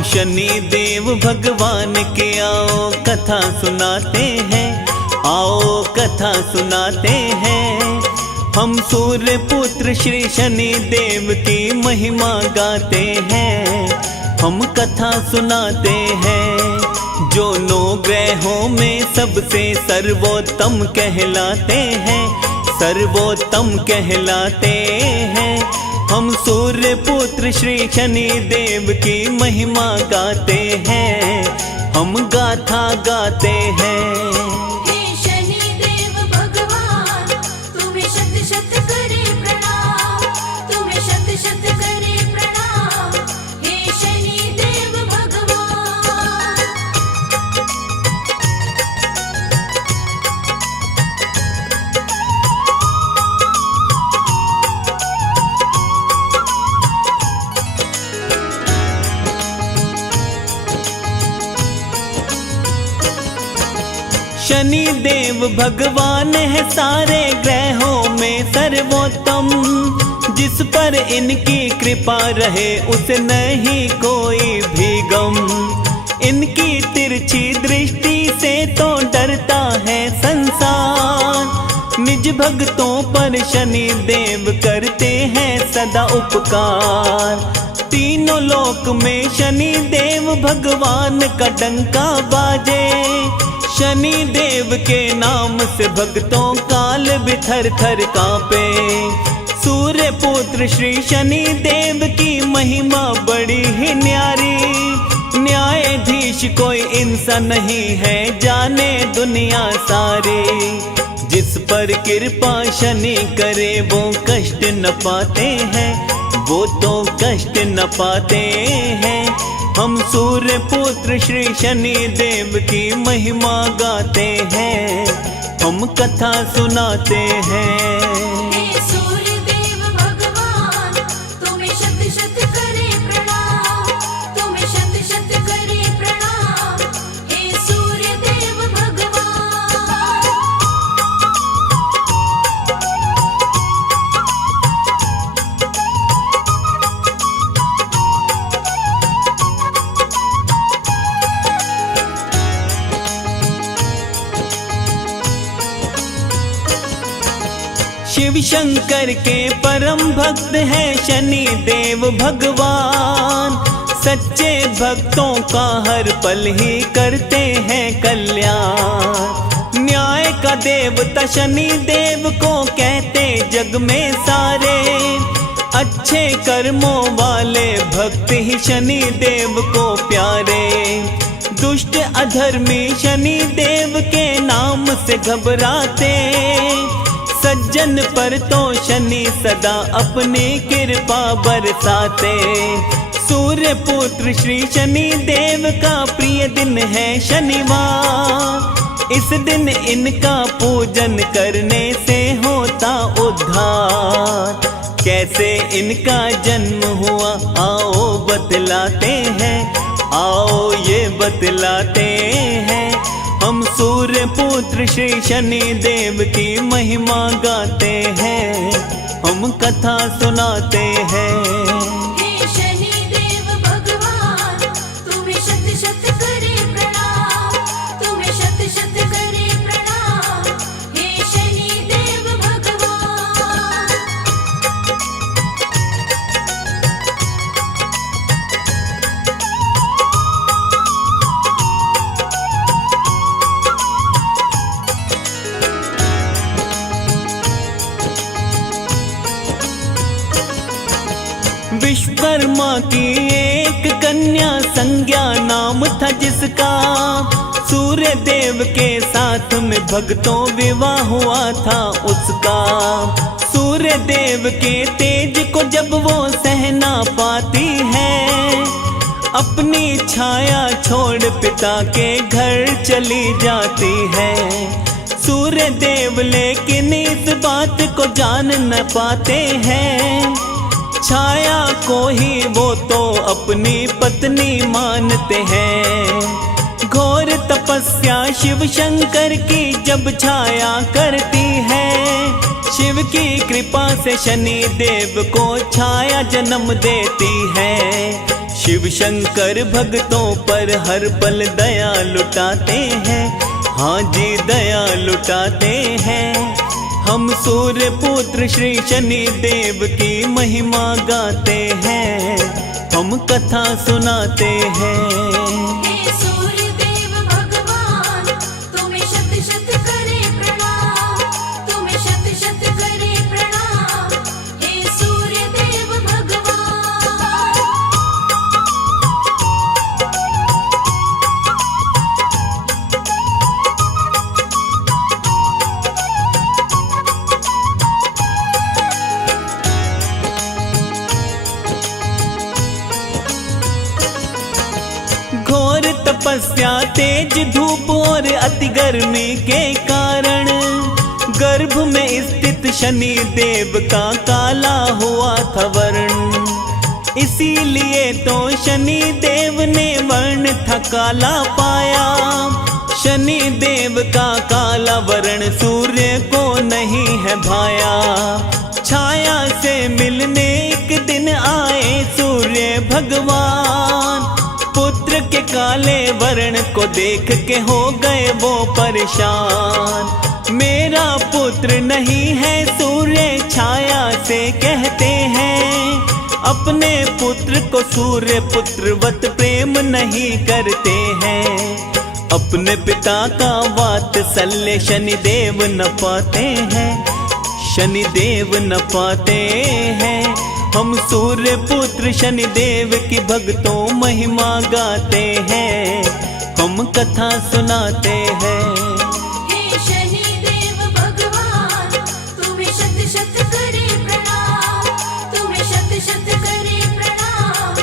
हम शनि देव भगवान के आओ कथा सुनाते हैं, आओ कथा सुनाते हैं। हम सूर्य पुत्र श्री शनि देव की महिमा गाते हैं, हम कथा सुनाते हैं। जो 9 ग्रहों में सबसे सर्वोत्तम कहलाते हैं, सर्वोत्तम कहलाते हैं। हम सूर्य पुत्र श्री शनि देव की महिमा गाते हैं, हम गाथा गाते हैं। हे शनि देव भगवान, तुम्हें शत शत करे प्रणाम, तुम्हें शत शत करे प्रणाम। हे शनि देव भगवान। शनि देव भगवान है सारे ग्रहों में सर्वोत्तम, जिस पर इनकी कृपा रहे उसे नहीं कोई भी गम। इनकी तिरछी दृष्टि से तो डरता है संसार, निज भक्तों पर शनि देव करते हैं सदा उपकार। तीनों लोक में शनि देव भगवान का डंका बाजे, शनि देव के नाम से भक्तों काल भी थर थर कांपे। सूर्य पुत्र श्री शनि देव की महिमा बड़ी ही न्यारी, न्यायाधीश कोई इंसान नहीं है जाने दुनिया सारी। जिस पर कृपा शनि करे वो कष्ट न पाते हैं, वो तो कष्ट न पाते हैं। हम सूर्य पुत्र श्री शनि देव की महिमा गाते हैं, हम कथा सुनाते हैं। हे सूर्य देव भगवान, तुम्हें शत शत करे प्रणाम, तुम्हें शत शत करे प्रणाम। हे सूर्य देव भगवान। शिव शंकर के परम भक्त है शनि देव भगवान, सच्चे भक्तों का हर पल ही करते हैं कल्याण। न्याय का देवता शनि देव को कहते जग में सारे, अच्छे कर्मों वाले भक्त ही शनि देव को प्यारे। दुष्ट अधर्मी शनि देव के नाम से घबराते, सज्जन पर तो शनि सदा अपनी कृपा बरसाते। सूर्य पुत्र श्री शनि देव का प्रिय दिन है शनिवार, इस दिन इनका पूजन करने से होता उद्धार। कैसे इनका जन्म हुआ आओ बतलाते हैं, आओ ये बतलाते हैं। हम सूर्य पुत्र श्री शनि देव की महिमा गाते हैं, हम कथा सुनाते हैं। हे शनि देव भगवान, तुम्हें शत शत करे प्रणाम, तुम्हें शत शत करे प्रणाम। हे शनि देव भगवान। विश्वकर्मा की एक कन्या संज्ञा नाम था जिसका, सूर्य देव के साथ में भक्तों विवाह हुआ था उसका। सूर्य देव के तेज को जब वो सहना पाती है, अपनी छाया छोड़ पिता के घर चली जाती है। सूर्य देव लेकिन इस बात को जान न पाते हैं, छाया को ही वो तो अपनी पत्नी मानते हैं। घोर तपस्या शिव शंकर की जब छाया करती है, शिव की कृपा से शनि देव को छाया जन्म देती है। शिव शंकर भक्तों पर हर पल दया लुटाते हैं, हाँ जी दया लुटाते हैं। हम सूर्य पुत्र श्री शनि देव की महिमा गाते हैं, हम कथा सुनाते हैं। हे सूर्य देव भगवान, तुम्हें शत शत करे प्रणाम, तुम्हें शत शत करे प्रणाम। हे सूर्य देव भगवान। घोर तपस्या तेज धूप और अति गर्मी के कारण गर्भ में स्थित शनि देव का काला हुआ था वर्ण। इसीलिए तो शनि देव ने वर्ण था काला पाया। शनि देव का काला वर्ण सूर्य को नहीं है भाया। छाया से मिलने एक दिन आए सूर्य भगवान, पुत्र के काले वर्ण को देख के हो गए वो परेशान। मेरा पुत्र नहीं है सूर्य छाया से कहते हैं, अपने पुत्र को सूर्य पुत्रवत प्रेम नहीं करते हैं। अपने पिता का वात्सल्य शनि देव न पाते हैं, शनि देव न पाते हैं। हम सूर्य पुत्र शनि देव की भक्तों महिमा गाते हैं, हम कथा सुनाते हैं। हे शनि देव भगवान, तुम्हें शत शत करे प्रणाम, तुम्हें शत शत करे प्रणाम।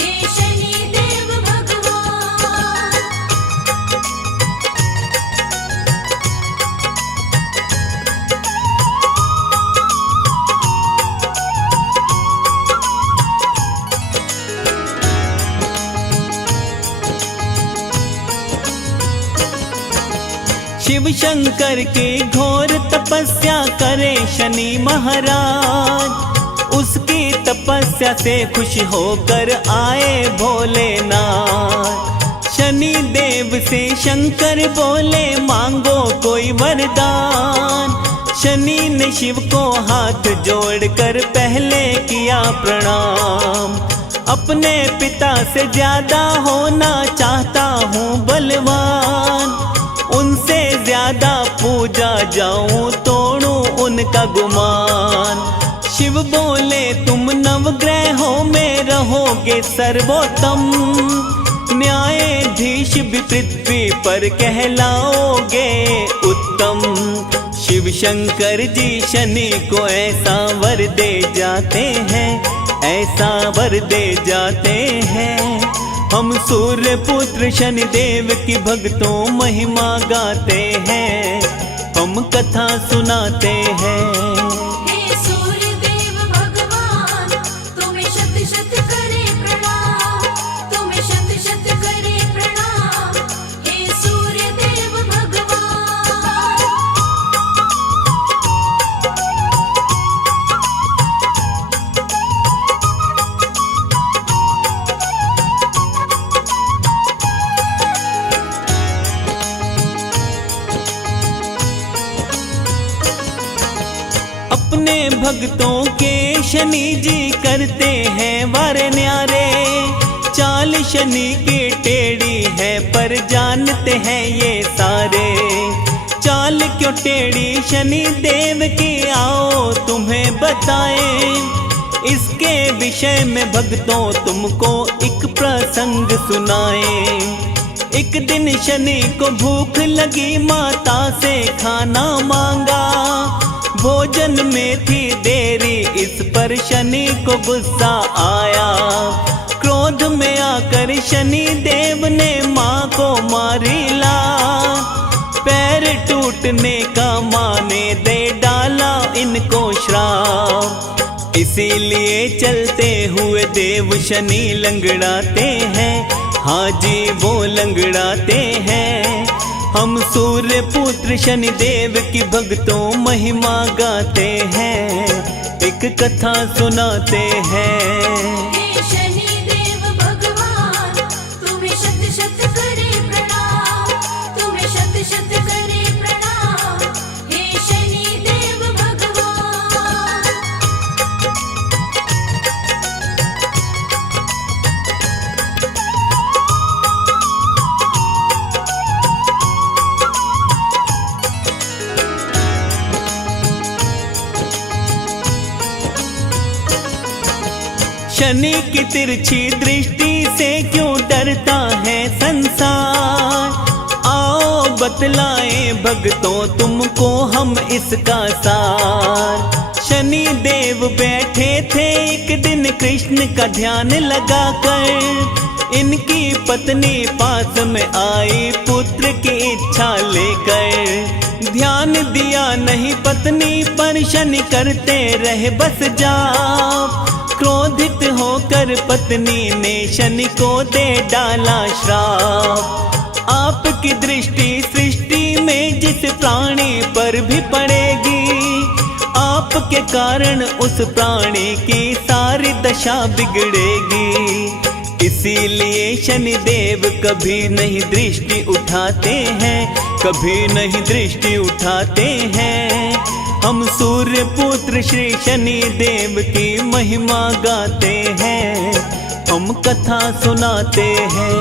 हे शनि देव भगवान। शिव शंकर की घोर तपस्या करे शनि महाराज। उसकी तपस्या से खुश होकर आए भोलेनाथ। शनि देव से शंकर बोले मांगो कोई वरदान। शनि ने शिव को हाथ जोड़कर पहले किया प्रणाम। अपने पिता से ज्यादा होना चाहता हूँ बलवान, उनसे ज्यादा पूजा जाऊं तोड़ूं उनका गुमान। शिव बोले तुम नवग्रहों में रहोगे सर्वोत्तम, न्यायाधीश भी पृथ्वी पर कहलाओगे उत्तम। शिव शंकर जी शनि को ऐसा वर दे जाते हैं, ऐसा वर दे जाते हैं। हम सूर्य पुत्र शनि देव की भक्तों महिमा गाते हैं, हम कथा सुनाते हैं। हे सूर्य देव भगवान, तुम्हें शत शत करे प्रणाम, तुम्हें शत शत करे प्रणाम। हे सूर्य देव भगवान। अपने भक्तों के शनि जी करते हैं वार न्यारे। चाल शनि की टेढ़ी है पर जानते हैं ये सारे। चाल क्यों टेढ़ी शनि देव की आओ तुम्हें बताएं। इसके विषय में भक्तों तुमको एक प्रसंग सुनाएं। एक दिन शनि को भूख लगी, माता से खाना मांगा। भोजन में थी देरी, इस पर शनि को गुस्सा आया। क्रोध में आकर शनि देव ने माँ को मारीला। पैर टूटने का माँ ने दे डाला इनको श्राप। इसीलिए चलते हुए देव शनि लंगड़ाते हैं, हाँ जी वो लंगड़ाते हैं। हम सूर्य सूर्य पुत्र शनिदेव की भक्तों महिमा गाते हैं, एक कथा सुनाते हैं। हे शनिदेव भगवान, तुम्हें शत शत करे प्रणाम, तुम्हें शत शत करे प्रणाम। हे शनिदेव भगवान। शनि की तिरछी दृष्टि से क्यों डरता है संसार, आओ बतलाएं भक्तों तुमको हम इसका सार। शनि देव बैठे थे एक दिन कृष्ण का ध्यान लगाकर, इनकी पत्नी पास में आई पुत्र की इच्छा लेकर। ध्यान दिया नहीं पत्नी पर, शनि करते रहे बस जाप। क्रोधित होकर पत्नी ने शनि को दे डाला श्राप। आपकी दृष्टि सृष्टि में जिस प्राणी पर भी पड़ेगी, आपके कारण उस प्राणी की सारी दशा बिगड़ेगी। इसीलिए शनिदेव कभी नहीं दृष्टि उठाते हैं, कभी नहीं दृष्टि उठाते हैं। हम सूर्य पुत्र श्री शनि देव की महिमा गाते हैं, हम कथा सुनाते हैं।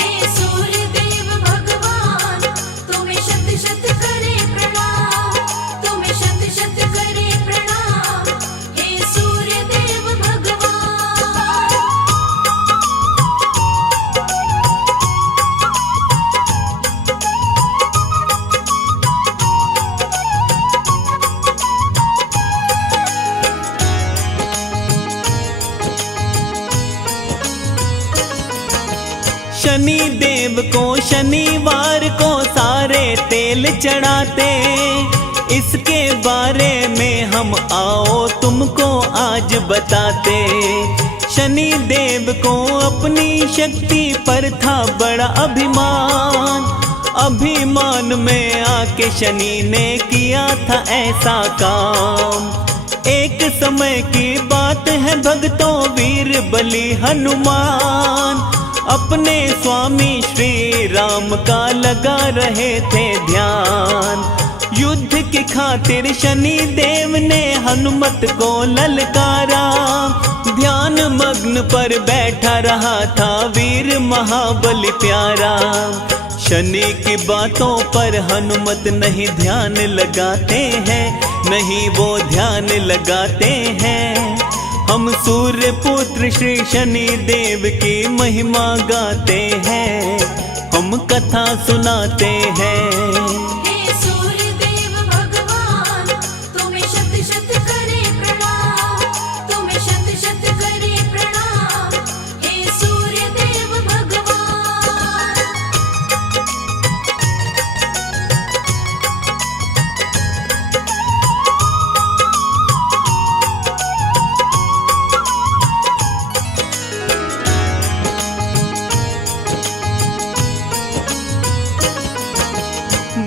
हे सूर्यदेव भगवान, तुम्हें शत शत करे प्रणाम, तुम्हें शत शत करे प्रणाम। हे सूर्यदेव भगवान। शनि देव को शनिवार को सारे तेल चढ़ाते, इसके बारे में हम आओ तुमको आज बताते। शनि देव को अपनी शक्ति पर था बड़ा अभिमान, अभिमान में आके शनि ने किया था ऐसा काम। एक समय की बात है भक्तों, वीर बलि हनुमान अपने स्वामी श्री राम का लगा रहे थे ध्यान। युद्ध की खातिर शनि देव ने हनुमत को ललकारा, ध्यान मग्न पर बैठा रहा था वीर महाबली प्यारा। शनि की बातों पर हनुमत नहीं ध्यान लगाते हैं, नहीं वो ध्यान लगाते हैं। हम सूर्य पुत्र श्री शनि देव की महिमा गाते हैं, हम कथा सुनाते हैं। हे सूर्यदेव भगवान, तुम्हें शत शत करे प्रणाम, तुम्हें शत शत करे प्रणाम। हे सूर्यदेव भगवान।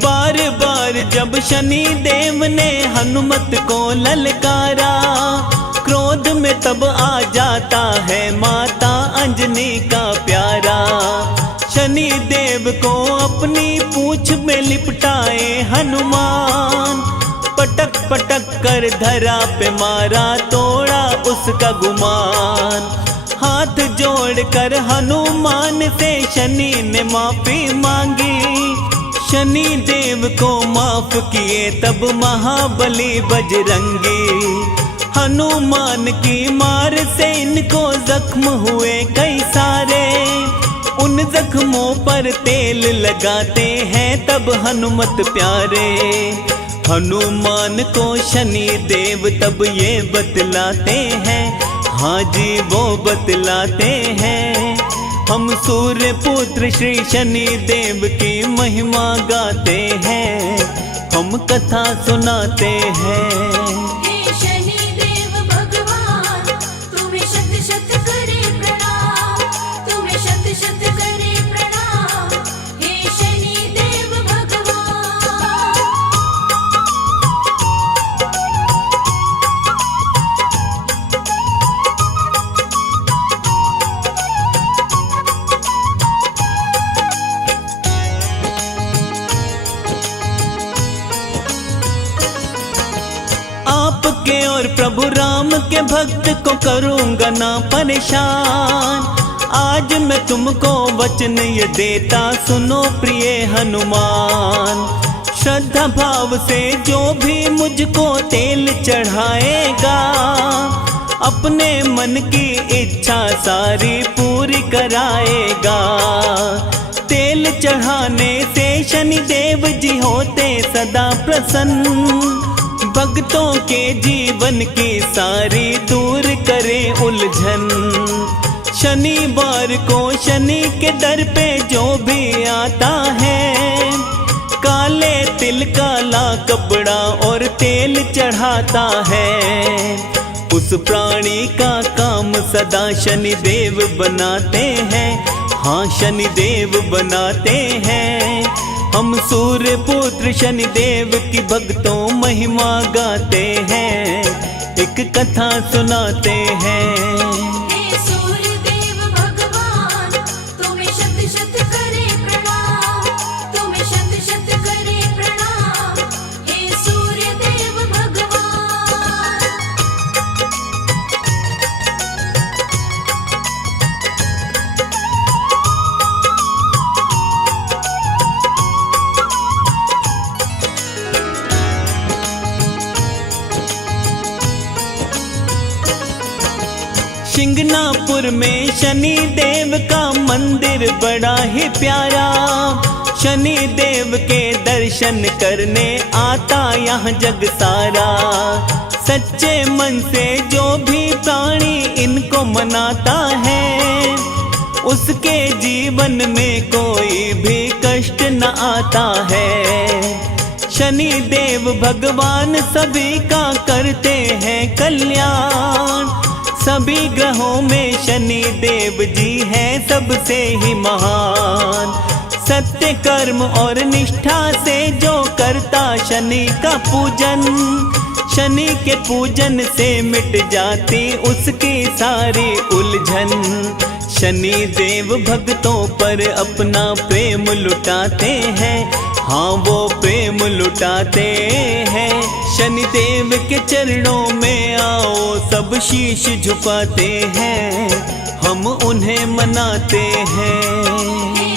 बार बार जब शनि देव ने हनुमत को ललकारा, क्रोध में तब आ जाता है माता अंजनी का प्यारा। शनि देव को अपनी पूंछ में लिपटाए हनुमान, पटक पटक कर धरा पे मारा, तोड़ा उसका गुमान। हाथ जोड़कर हनुमान से शनि ने माफी मांगी, शनि देव को माफ किए तब महाबली बजरंगी। हनुमान की मार से इनको जख्म हुए कई सारे, उन जख्मों पर तेल लगाते हैं तब हनुमत प्यारे। हनुमान को शनि देव तब ये बतलाते हैं, हाँ जी वो बतलाते हैं। हम सूर्य पुत्र श्री शनि देव की महिमा गाते हैं, हम कथा सुनाते हैं। हे शनिदेव भगवान, तुम्हें शत शत करे प्रणाम, तुम्हें शत शत करे प्रणाम। हे शनिदेव भगवान। आपके और प्रभु राम के भक्त को करूँगा ना परेशान। आज मैं तुमको वचन ये देता, सुनो प्रिय हनुमान। श्रद्धा भाव से जो भी मुझको तेल चढ़ाएगा, अपने मन की इच्छा सारी पूरी कराएगा। तेल चढ़ाने से शनि देव जी होते सदा प्रसन्न, भक्तों के जीवन की सारी दूर करे उलझन। शनिवार को शनि के दर पे जो भी आता है, काले तिल काला कपड़ा और तेल चढ़ाता है। उस प्राणी का काम सदा शनि देव बनाते हैं, हाँ शनि देव बनाते हैं। हम सूर्य पुत्र शनि देव की भक्तों महिमा गाते हैं, एक कथा सुनाते हैं। हे सूर्य देव भगवान, तुम्हें शत शत करे प्रणाम, तुम्हें शत शत करे प्रणाम। हे सूर्य देव भगवान। शिंगनापुर में शनि देव का मंदिर बड़ा ही प्यारा। शनि देव के दर्शन करने आता यहाँ जग सारा। सच्चे मन से जो भी प्राणी इनको मनाता है, उसके जीवन में कोई भी कष्ट न आता है। शनि देव भगवान सभी का करते हैं कल्याण। सभी ग्रहों में शनि देव जी हैं सबसे ही महान। सत्य कर्म और निष्ठा से जो करता शनि का पूजन, शनि के पूजन से मिट जाती उसकी सारी उलझन। शनि देव भक्तों पर अपना प्रेम लुटाते हैं, हाँ वो प्रेम लुटाते हैं। शनि देव के चरणों में आओ सब शीश झुकाते हैं, हम उन्हें मनाते हैं।